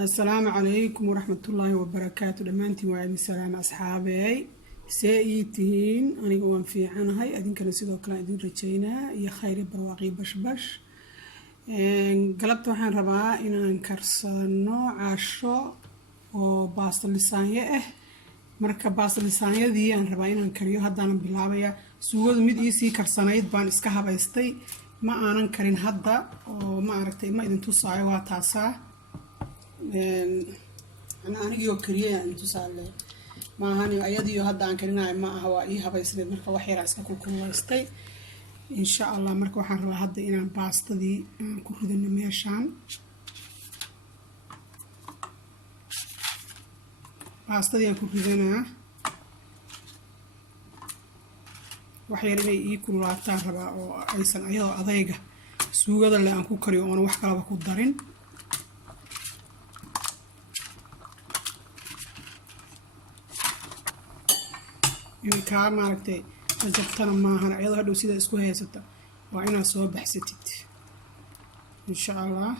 السلام عليكم ورحمة الله وبركاته. دمانتي وعليكم السلام أصحابي سيئتين أنا قوام في عنهاي أدين كنا سيدو كلا أدين رجينا يا خير برواقي بش قلبت وحين ربا إن نكرسنو عشو وباصل لسانية marka baasal lisaanyadii aan rabaa inaan kariyo haddana bilaabaya suugada mid ii sii karsanayd baan iska habaystay ma aanan karin hadda oo ma aragtay ma idin tusaayo waa taasa anigoo kariyo aan tusaale ma ahan ayadiyo hadda aan karinayo ma aha waa ii habaysay marka wax yar iska kululaystay insha Allah marka waxaan rabaa hadda inaan baastadii ku ridano meeshaan baastadii aan ku ridanaa wax yar inay ii kululaataan rabaa oo aysan ayadoo adayga suugada le aan ku kariyo oona wax kalaba ku darin inay kaa maaragtay jabtana maahan ayadoo hadhow sida isku haysata waa inaad soo baxsatid insha Allah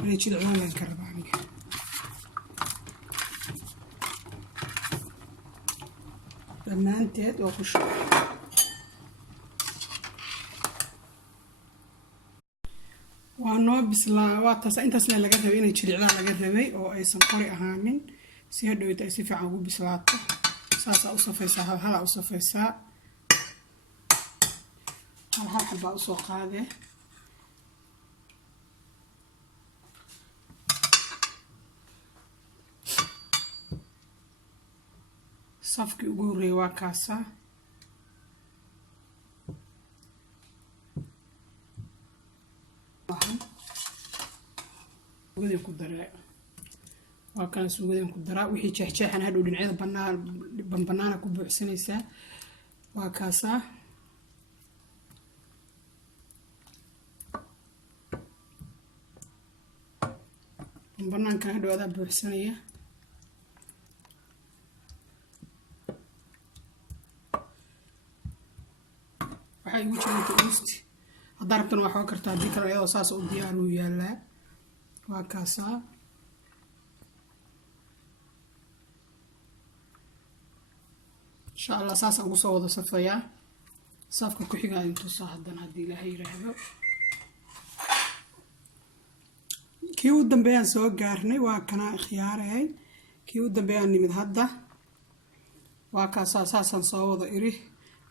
ريتشي العوالين كرباني لما انتهت واخش وانو بسلا واتاس انت سلا laga rabay inay jiricda laga rabay oo aysan qori ahaanin si hadhow ay si fiican ugu bislaato saasa u safaysaa hal u safaysaa hal xabba u soo qaade صفكي ugu waa kaasa suugadii ku daray waa kan suugadii ku daraa wixii jeexjeexan hadhow dhinacyada banaana ku buuxsanaysaa waa kaasa banaanka hadhow adaa buuxsanaya waxay ugu jirtaa uusti hadartan waxa kartaa hadii kale ayadoo saas u diyaar u yaalaa waa kaasa insha Allah saas ugu soo wada safaya safka ku xiga intuu soo hadan hadii Ilaahay yiraahdo kii u dambeeyaan soo gaarnay waa kana khiyaaray kii u dambeeyaan nimid hadda waa kaasa saasan soo wada iri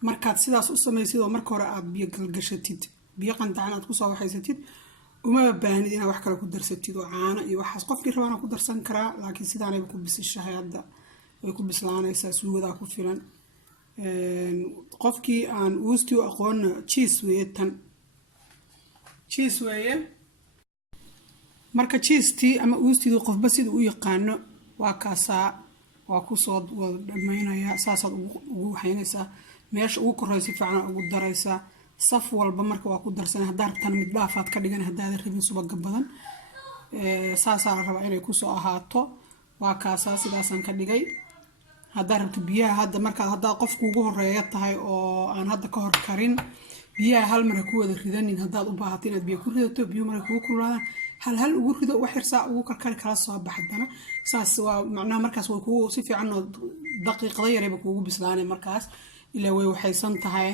markaad sidaas u sameeysid oo marka hore aad biyo galgashatid biyo qandacan aad ku soo waxaysatid uma baahnid inaad wax kale ku darsatid oo caano iyo waxaas qofkii rabana ku darsan karaa laakiin sidaanay ku bisishahay hadda way ku bislaanaysaa suugada ku filan qofkii aan uusti u aqoon cheese weeye marka cheese ama uustidu qofba sida u yaqaano waa kaasa waa ku soo wada dhameynaya saasaad ugu waxaynaysaa meesha ugu koraysi fiican ugu daraysa saf walba marka waa ku darsan hadaa rabtaan mid dhaafaad ka dhigan hadaa rabin subaga badan saasa la rabaa inay ku soo ahaato waa kaasa sidaasan ka dhigay hadaa rabto biyaha hadda marka hadaa qofku ugu horeeyo tahay oo aan hadda ka hor karin biyaha hal mar ku wada ridanin hadaa u baahato inaad biyo ku ridato biyo mar ku kululaadaan hal ugu rido wax yar saa ugu karkar kala soo baxdana saas waa macnaha markaas way ku si fiican oo daqiiqada yar ay kuugu bislaanay markaas ilaa way waxaysan tahay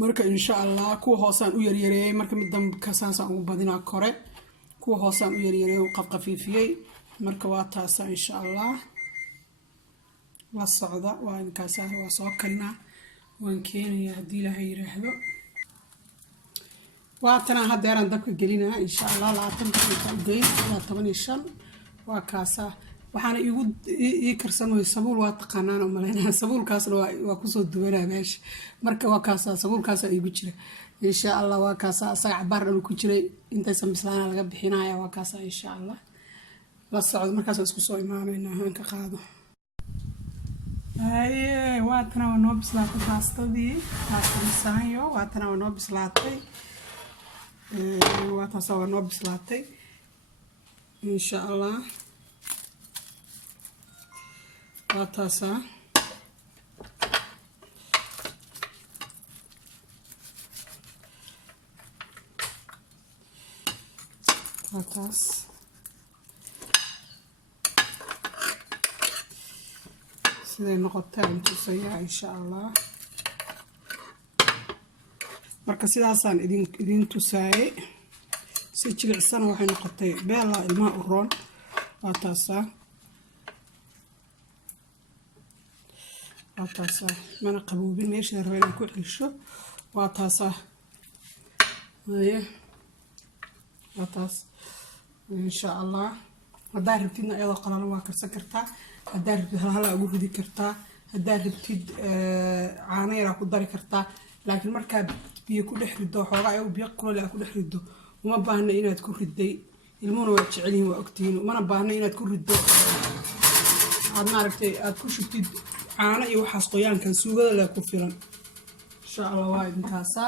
marka insha Allah kuwa hoosaan u yaryareeyay marka mid dambe saasaan ugu badinaa kore kuwa hoosaan u yaryareeyay oo qafqafiifiyay marka waa taasa insha Allah la socda waa in kaasa waa soo kalina waan keenaya hadii Ilaahay yiraahdo waa tan hadeeran dabka gelinaa insha Allah 15 waa kaasa waxaan ii karsamay sabuul waa taqaanaan oo maleynaa sabuulkaasna waa ku soo duwanaa meesha marka waa kaasa sabuulkaas ay igu jira insha Allah waa kaasa asaga cabaar dhan ku jiray intaysan bislaana laga bixinaya waa kaasa insha Allah la socod markaas isku soo imaanayna aan ka qaado waa tan waa noo bislaatay baastadii saayo waa tan waa noo bislaatay waa taas waa noo bislaatay insha Allah waa taasa هاتاس siday noqotaa intusayaa insha Allah marka sidaasaan idin tusaayay si jilicsan waxay noqotay beela ilmaha u roon waataasa mana qaboobin meesha rabeen ku cisho waataasa waataas insha Allah hadaa rabtidna ayadoo qalalan waa karsan kartaa hadaa rabtid hal ugu ridi kartaa hadaa rabtid caano yar ku dari kartaa laakiin marka biyo ku dhex rido xoogaa ay biyo kulul ku dhex rido uma baahna inaad ku riday ilmuhuna waa jecel yihiin waa ogtihiin mana baahna inaad ku rido aad maaragtay aad ku shubtid caano iyo waxaas qoyaankan suugada la ku filan insha Allah waa intaasa